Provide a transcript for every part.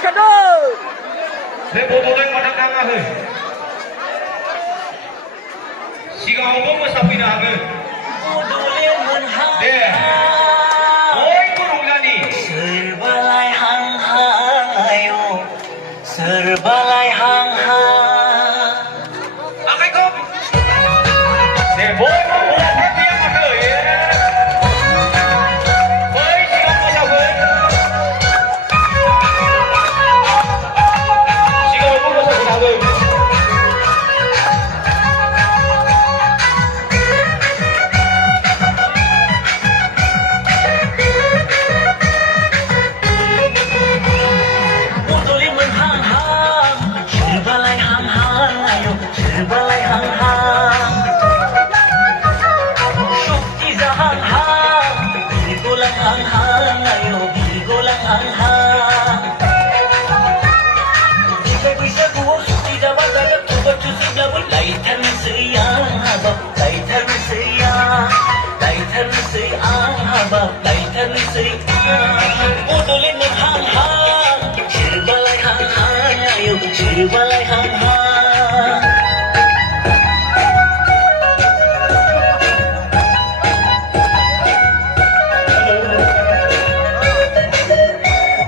Skandal. Botolnya mana kanga he? Siapa orang musafir ada? Botolnya menhang. Deh. Oi kurungan ni. Serbalai hang ayo, serbalai hang. Akai kau. Deh boy bulan happy yang ada ya. Boy siapa musafir? Siapa orang musafir? Balai hang hang.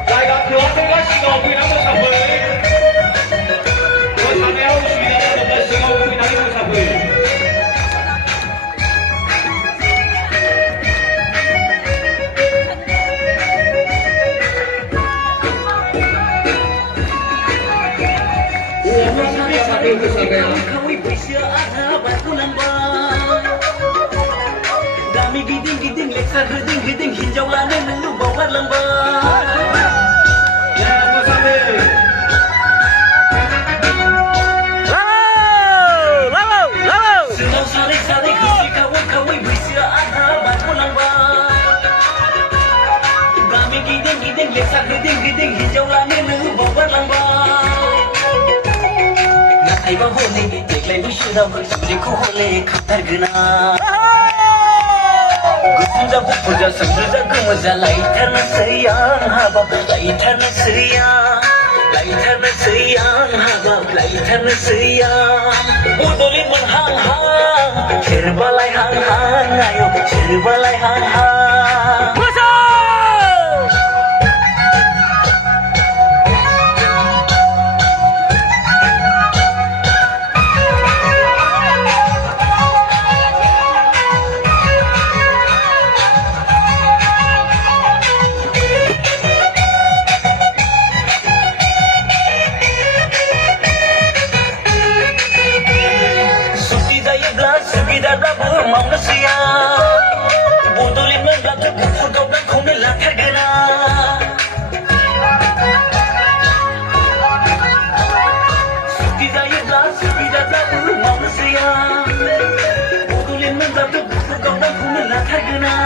Lại gặp thiếu không có xin ngầu vì nó một sập bể. Tôi sáng nay ông suy nghĩ là tôi xin ngầu vì nó một sập bể. Kawin bersih ada batu nambah. Kami giding leksa giding hijau lana nelu bawa lembah. Ya bersama. Lalu. Senang sari kusi kawin bersih ada batu nambah. Kami giding leksa giding hijau lana nelu bawa lembah. Ay bahole, dekle bishra samje ko hole khatar gna. Gumja bukja samja gumja laiter na sayang haba, laiter na sayang haba, laiter na sayang. Budoli man hang hang, chirbalai hang hang ayo, chirbalai hang hang. Manusia Bundulin menggatu kufur kau dan kau nelah tergena. Suki zayidlah sukidah tabu manusia Bundulin menggatu kufur kau dan kau nelah tergena.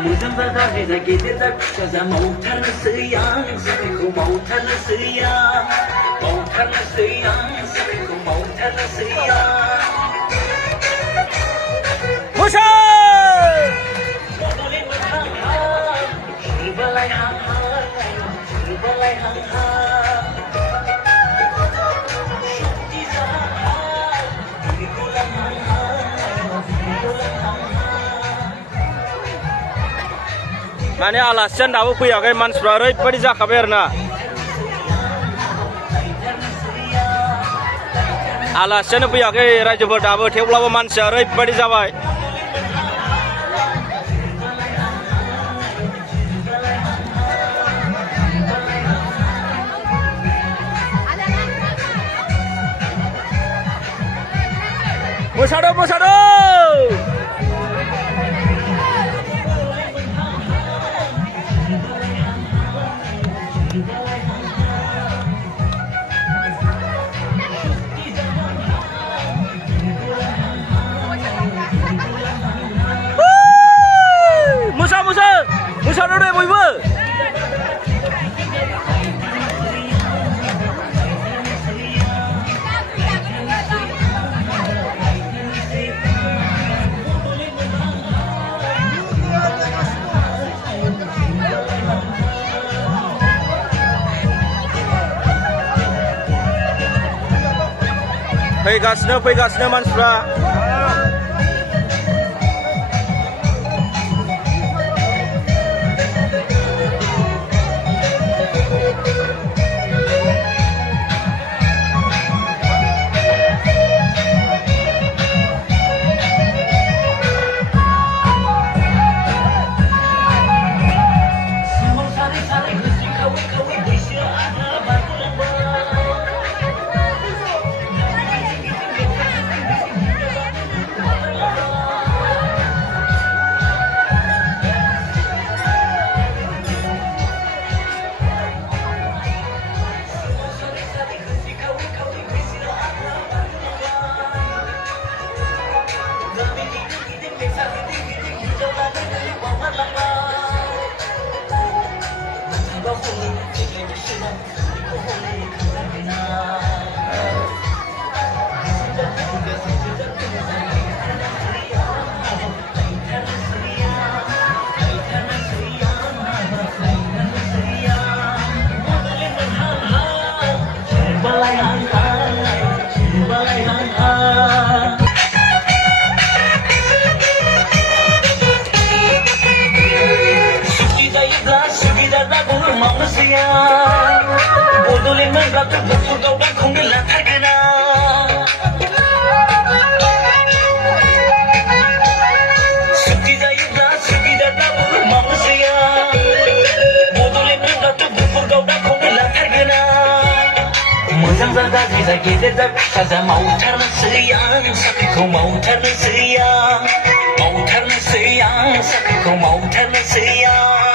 Muzam bazar desa gede tak kaza mau tanah sayang Sepiku mau tanah sayang Mau tanah sayang Sepiku mau tanah sayang. Musa. Balai hang hang, balai hang hang. Shukti hang hang, dikulang hang hang, dikulang hang hang. Mane alasan dawo fैयाखै मानसिफ्रा ओरैबायदि जाखाबाय आरोना. आलासियानो फैयाखै रायजोफोर दाबो थेवब्लाबो मानसिया ओरैबायदि जाबाय. मोसादो मोसादो दे बयबो. फैगासिनो मानसिफ्रा Bodolin menggatu betul kau dan kau ngelah terkena Suki zayidlah, suki dadabur manusia Bodolin menggatu betul kau dan kau ngelah terkena Mo'zang zagazi zagede dak saza mau tarna sayang Sapi kau mau tarna sayang Mau tarna sayang Sapi kau mau tarna sayang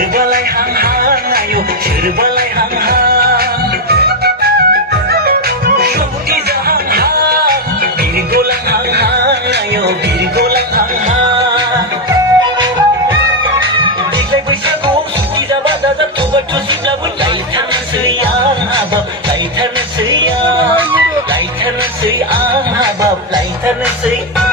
Serbalai hang-hang, ayo serbalai hang-hang Syukiza hang-hang, biri golang hang-hang, ayo biri golang hang-hang Deglai Baisagu, Sukiza badazat, tobat tosiblamun Laitarna sayang, habab, laitarna sayang Laitarna sayang, habab, laitarna sayang